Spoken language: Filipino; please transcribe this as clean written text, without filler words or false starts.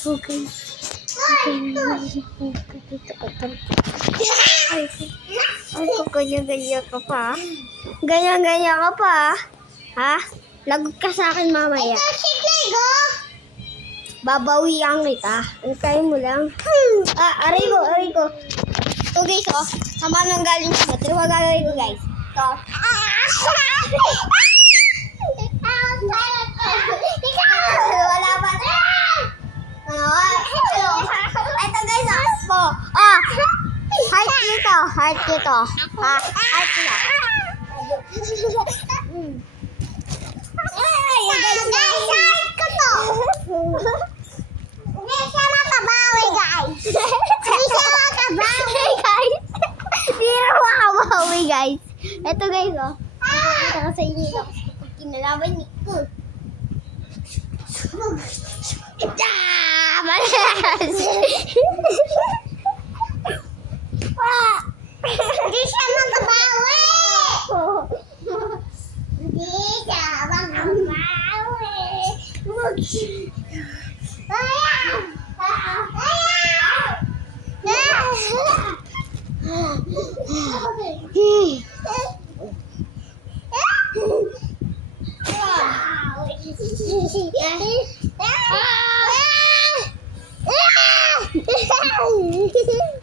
Okay. Ay, ganyan-ganyan ka pa. Ganyan-ganyan ka pa. Ha? Lagot ka sa akin mamaya. Babawian kita. Antay mo lang. Aray ko. Ito guys, oh. Sama nang galing sa bato. Huwag gagawin ko guys. Ito. Wala ba? Ito guys, oh. Heart dito. Heart dito. Heart dito. Ay, guys, heart ko to. Hindi siya makabawi, guys. Hindi siya makabawi, guys. Hindi siya makabawi, guys. Ito, guys, oh. Ito ko sa inyo ito. Pag kinalaban ni ko. Malas! Hindi siya makabawi! Hindi siya makabawi!